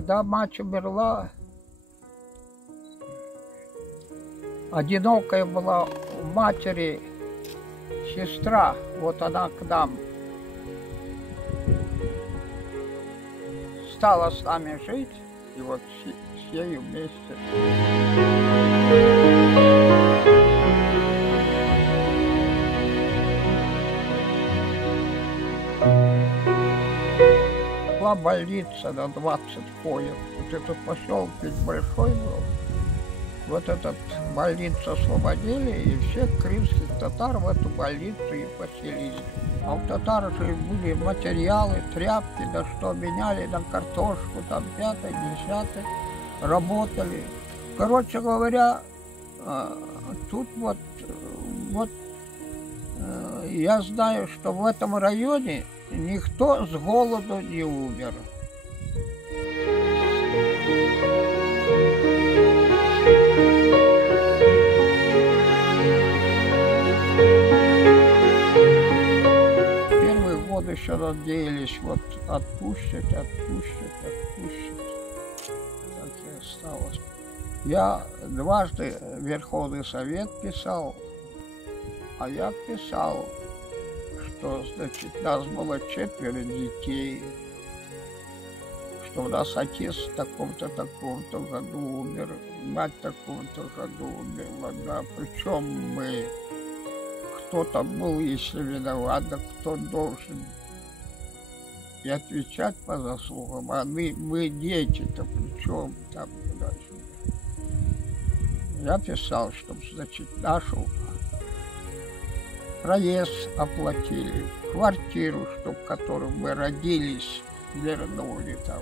когда мать умерла, одинокая была у матери сестра, вот она к нам стала с нами жить, и вот с ею вместе. Была больница на 20 коек. Вот этот поселок ведь большой был. Вот этот больницу освободили, и всех крымских татар в эту больницу и поселили. А у татар же были материалы, тряпки, да что меняли на картошку, там 5-й, 10-й, работали. Короче говоря, тут вот я знаю, что в этом районе никто с голоду не умер. Первые годы еще надеялись, вот отпустят. Так и осталось. Я дважды в Верховный Совет писал, а я писал, что, значит, нас было 4 детей, что у нас отец в таком-то году умер, мать в таком-то году умерла, да, причем мы, кто-то был, если виноват, да кто должен и отвечать по заслугам, а мы дети-то, причем там туда-сюда. Я писал, чтобы, значит, нашу проезд оплатили, квартиру, в которой мы родились, вернули там.